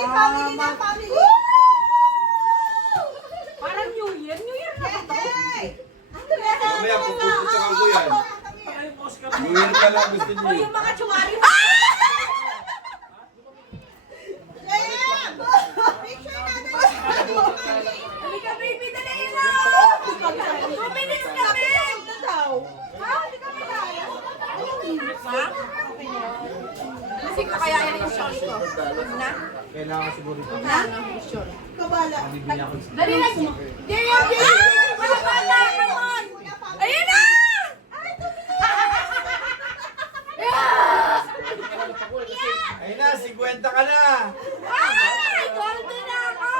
Family, family na, family. Parang New Year na ito. Mamaya, pupupusakan ko yan. Gawin ka lang gusto niyo. O yung mga chumari. Picture natin. Halika baby, dali na! 2 minutes kami! Ha? Hindi ka kaya? Ha? Kasi ko kaya yan yung short ko. Na? Kailangan siguro ito. Na? Short. Kabala. Dali na! Dali na! Wala bata! Come on! Ayun na! Ayun na, 50 ka na. Ay! Golden na ako!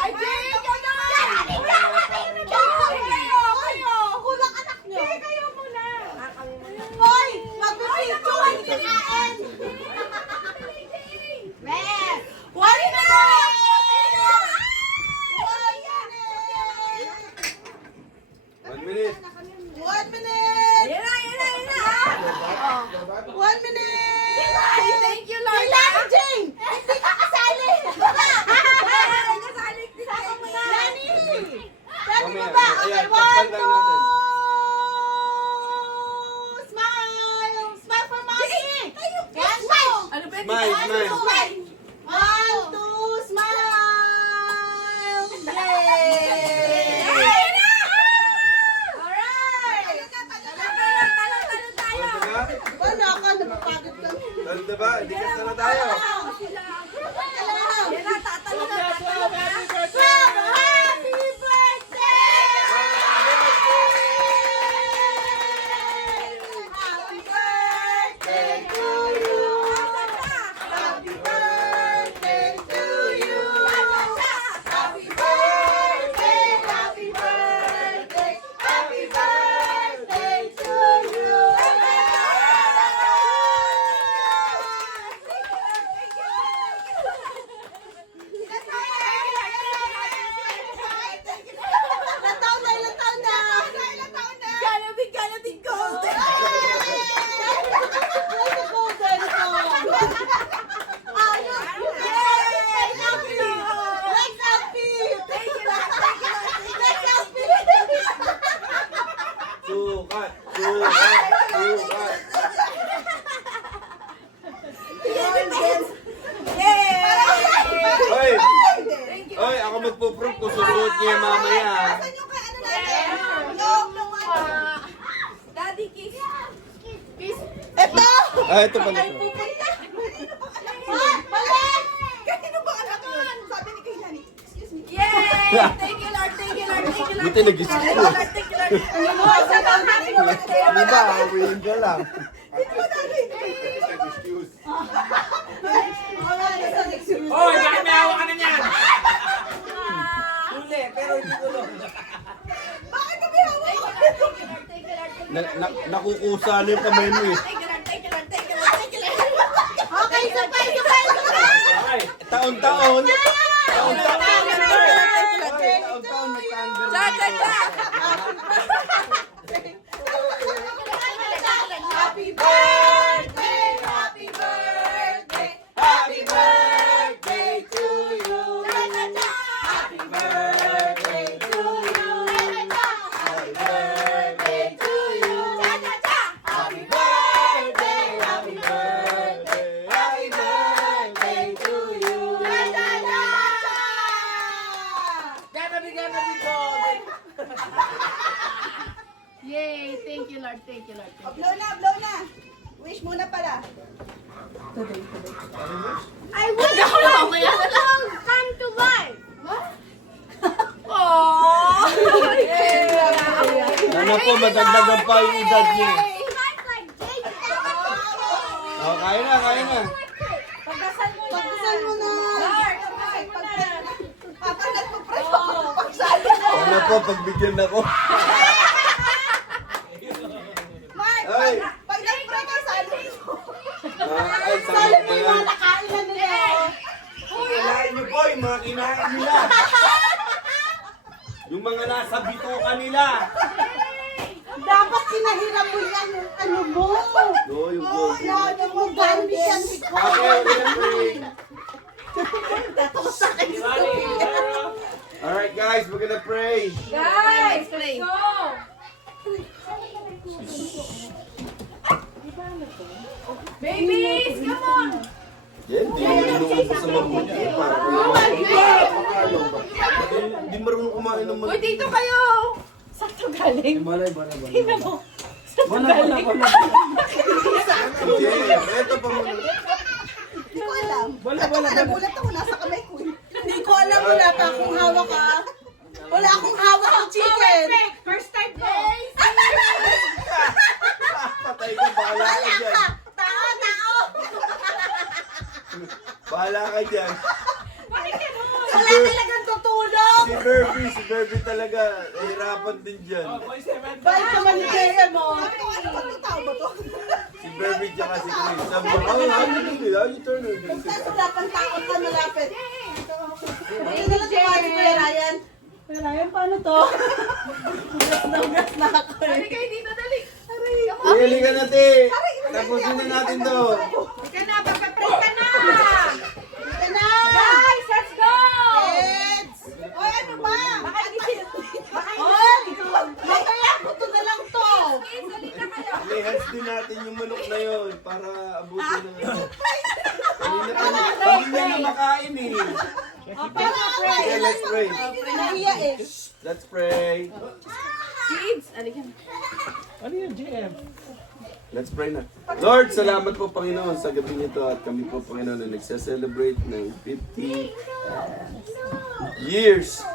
Ay, Jay! Ikaw na! Kayo! Kulang anak niyo. Kayo muna! Hoy! Magpipicture ang kinain. Meh! Wali na! One minute. 1 minute! Ayun na! Ayun na! Ayun na! 1 minute! Ay, thank you, Lord! Kailangan, Jane! Hindi ka kasali! Kasali din ako muna! Nani! Nani mo Mamaya, ba? ayan, Okay, 1, 2! takpan lang natin. Smile! Smile for mommy! Yan, Ano ba? Smile, smile. smile! 1, 2, smile! Yay! Ayun na! Alright! Talong tayo! Tanda ba? Wala ka, napapagod kami. Tanda ba? Hindi ka na tayo. Yan na, tatalong na! Tatalong na! Happy birthday! Happy birthday to you! Happy birthday to you! Happy birthday, happy birthday, happy birthday to you! Ilang taon na? Ilang taon na? Ilang taon na? Gonna be golden! Like a golden song. Ayun! Yay! Selfie! Like selfie! Thank you, Lord! Thank you, Lord! Like selfie! Sukat, sukat, sukat. Hoy! Hoy, ako magpo-proof kung susuot niya yung mamaya. Asan yung ano natin? Yung ano? Daddy kiss! Kiss! Ito! Ah, ito pala. Ay, pupunta! Ah, balik! Kanino ba anak yun? Sabi ni kay Nani. Excuse me. Yay! Thank you, Lord! Thank you, Lord! Thank you, Lord! Buti nag-excuse. Thank you, Lord! Thank you, Lord! Ano mo? Sa happy birthday! Di ba? Uwiin ka lang. Sino ba dali? Nag-excuse. Wala na sa excuse. Hoy, bakit may hawa ka na niyan? Huli, pero hindi ko lang. Bakit kami hawak? Thank you, Lord! Thank you, Lord! Nakukusa na yung kamay mo eh. Thank you, Lord! Thank you, Lord! Thank you, Lord! Thank you, Lord! Okay, sabay, sabay, sabay! Okay. Taon-taon. Taon-taon. Birthday! Taon-taon nagtanggal. Cha, cha, cha! Happy birthday! Happy birthday! Happy birthday to you! Happy birthday to you! Happy birthday to you! Happy birthday! Happy birthday! Happy birthday to you! Gana be golden. Yay! Thank you, Lord! Thank you, Lord! Blow na, blow na! Wish muna pala. I wish ako mamaya na lang! Come to life! What? Aww! Sana po madagdagan pa yung edad niyo. Oh, kaya na, kaya na. Pagdasal mo na! Pagdasal mo na! Lord, pagdasal mo na! Papagat mo pre! Oo. Pagsali mo! Sana po pagbigyan ako. Mark! Ay. Pag nag-pray ka, sali mo! Ay, Sali mo sana yung mga nakain na nila! Kinain niyo po yung mga kinain nila. Yung mga nasa bituka nila. Dapat pinahiram mo yan yung ano mo! No, yung gold. Yan, yung mo, gamit yan si Okay, okay. gonna pray. Guys, let's go! Babies, come on! Yan, di mo inuubos sa mabuti. Para Hindi marunong kumain ng Uy, dito kayo! Saan to galing? Balay. Tingnan mo. Jeff, eto pa muna. Hindi ko alam. Bala. Nagulat ako, nasa kamay ko. Hindi ko alam, wala pa akong hawak ha. Wala akong hawak ang chicken. First time ko! Patay ka, bahala ka Wala dyan. ka. Tao. Bahala ka dyan. Wala talagang tutulog. Si Berby talaga, hirapan din dyan. Balik ka maligaya mo. Ano ba tao ba to? Si Berby tsaka si Chris. Sabi mo, how you turn it? Sa wala pang tao ka malapit. Ayun na lang si Kuya Ryan. Kuya Ryan, paano to? Ugas na ako eh. Dali kayo dito, dali! Hili ka na, te. Tapusin na natin to. Ika na, pagka-pray ka na! Ika na! Guys, let's go! Kids! Oy, ano ba? Baka isin. Oy! Mamaya, buto na lang to. Kids, halika kayo. I-hands din natin yung manok na yun para abutin na. Hindi na makain eh. Yeah, let's pray. Nahiya eh. Let's pray. Kids, halika na. Ano yun, GM? Let's pray na. Lord, salamat po Panginoon sa gabi nito at kami po Panginoon na nagsa-celebrate ng 50 years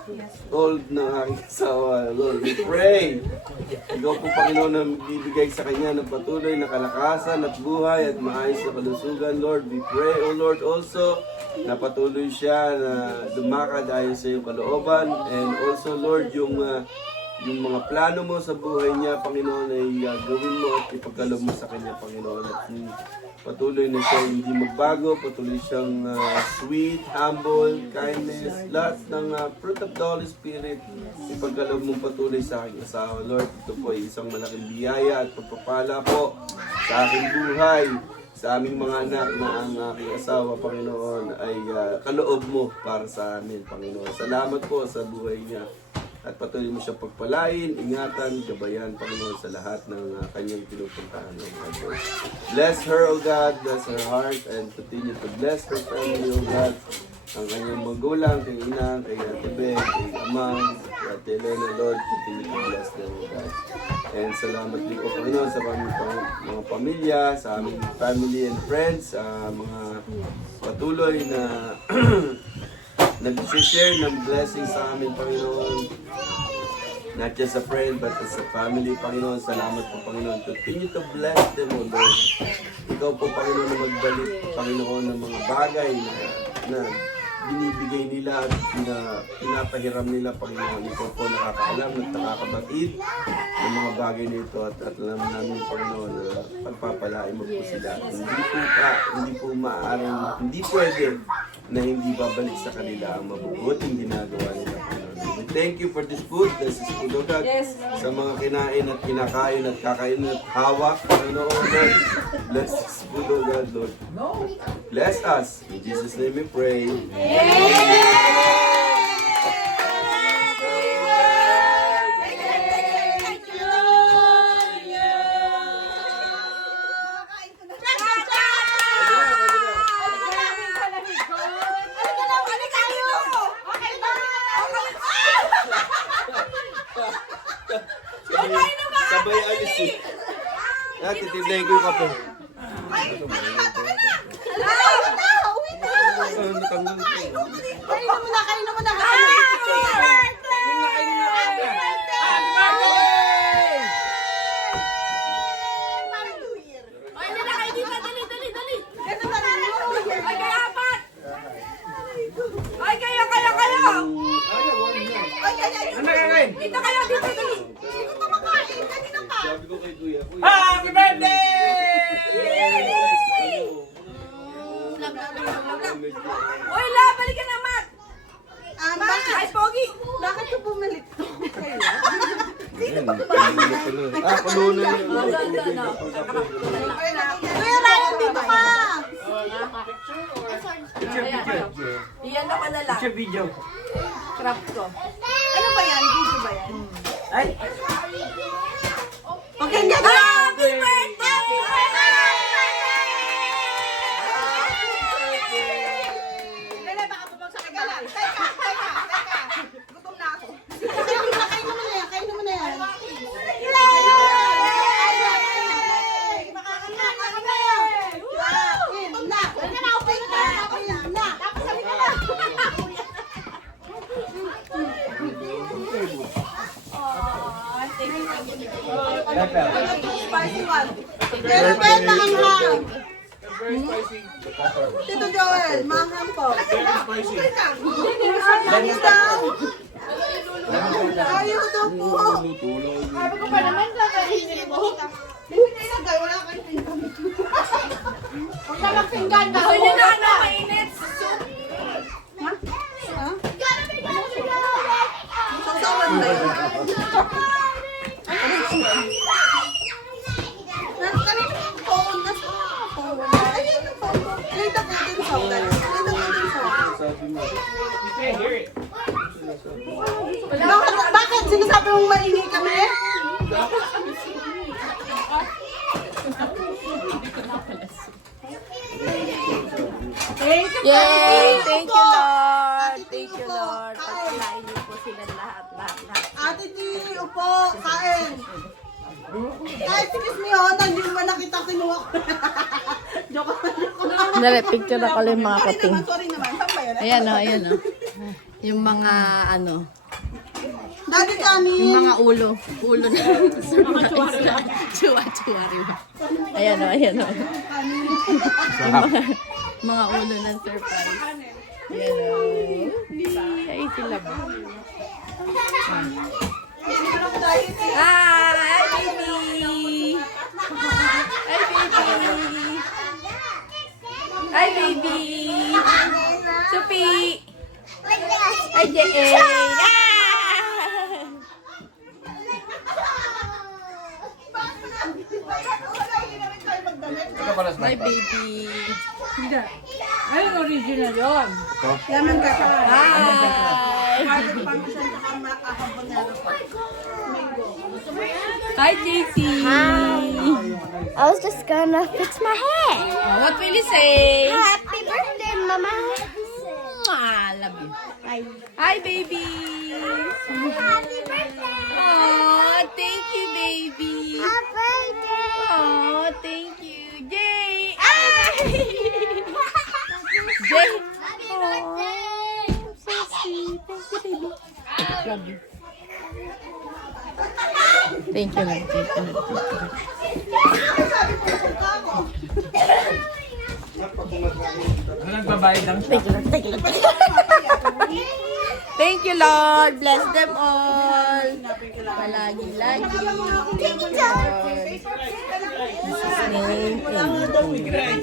old ng aking asawa. Lord, we pray. Ikaw po Panginoon na magbibigay sa kanya ng patuloy na kalakasan at buhay at maayos na kalusugan. Lord, we pray, O Lord, also na patuloy siya na lumakad ayon sa iyong kalooban. And also, Lord, yung mga plano mo sa buhay niya, Panginoon, ay gawin mo at ipagkaloob mo sa kanya, Panginoon. At patuloy na siya hindi magbago, patuloy siyang sweet, humble, kindness, lahat ng fruit of the Holy Spirit, ipagkaloob mo patuloy sa aking asawa. Lord, ito po ay isang malaking biyaya at pagpapala po sa aking buhay, sa aming mga anak na ang aking asawa, Panginoon, ay kaloob mo para sa amin, Panginoon. Salamat po sa buhay niya. At patuloy mo siya pagpalain, ingatan, gabayan, Panginoon, sa lahat ng kanyang pinupuntahan. Oh bless her, O God, bless her heart, and continue to bless her family, O God. Ang kanyang magulang, kay Inang, kay Ate Beth, kay Amang, kay Ate Elena, Lord, continue to bless them, O God. And salamat din po, Panginoon, sa mga pamilya, sa aming family and friends, sa mga patuloy na nag-share ng blessings sa amin, Panginoon. Not just a friend, but as a family, Panginoon. Salamat po, Panginoon. Continue to bless them, O Lord. Ikaw po, Panginoon, na magbalik, Panginoon, ng mga bagay na binibigay nila at pinapahiram nila, Panginoon. Ikaw po nakakaalam at nakakabatid ng mga bagay nito at alam namin, Panginoon, na pagpapalain mo po sila. Hindi po maaaring, hindi pwede na hindi babalik sa kanila ang mabubuting ginagawa nila, Panginoon. We thank you for this food. This is food, O God. Yes. Sa mga kinain at kinakain at kakain at hawak, Panginoon, Lord. Bless this food, O God, Lord. Bless us. In Jesus' name we pray. Sabay alis eh. Titiblayin ko yung kape. Natanggal ko. Kain na muna, kain na muna. Ay, dali kayo dito, dali. Ganun na rin. Ay, kayo apat! Ay, kayo! Ay, Ano gagawin? Dito kayo, dito, dali! hindi ko kumakain. Kanina pa. Sabi ko kay Kuya, Happy birthday! Uy, la, balikan na, Matt! Bakit? Ay, Pogi! Bakit ko bumalik to? palunan niya. Kuya Ryan, dito ka. Iyan ako na lang. Video. Crap ko. Ano ba yan? Video ba yan? Ay! Okay, nga. Happy birthday! Lele, baka bumagsak ka lang. Teka. Gutom na ako. Kain mo na yan. Kain mo na yan. Spicy one. Pero Ben, maanghang. Tito Joel, maanghang po. Langis daw. Ayaw daw po. Sabi ko pa naman, kakainin mo. Hindi na ilagay, wala kang tingnan. Huwag ka magpinggan. Gusto niyo na ano, mainit. Ha? Sasawan ba yun? Kanina yung phone. Nasa phone. Ayun yung phone ko. Play the golden song. Play the golden song. Sabi mo. Bakit? Sinasabi mong maingay kami? Yay! Thank you, Lord. Ate Thank you, Tito, Lord. kain. Pagkakain niyo po sila lahat. Ate T, upo, kain. Kahit excuse me, oh, hindi mo nakita kinuha ko. Joke lang. Dali, picture ako lang mga Sorry kating. naman, sorry naman. Saan ba yun? Ayan o. Yung mga ano, Dati kami. yung mga ulo. Ulo na. Chua-chua rin. Ayan o. Mga ulo ng surprise. Ayan o. Ay, sila ba? Hi, baby! Hi, baby! Hi, baby! Sophie! Hi, Jay! My baby! Yaman ka ka. Hi! Kahit pang siya nakakahabang na rin. Hi, JC! I was just gonna fix my hair. What will you say? Happy birthday, Mama. Mwah, love you. Hi, baby! Happy birthday. Oh, thank you, baby! Happy birthday. Oh, thank you. Jay! Ay! Jay! Happy birthday. So sweet. Thank you, baby. Love you. Thank you, Lord. Thank you, Lord. Nagbabayad lang siya. Thank you, Lord. Bless them all. Palagi-lagi. Lord. In Jesus' name, amen.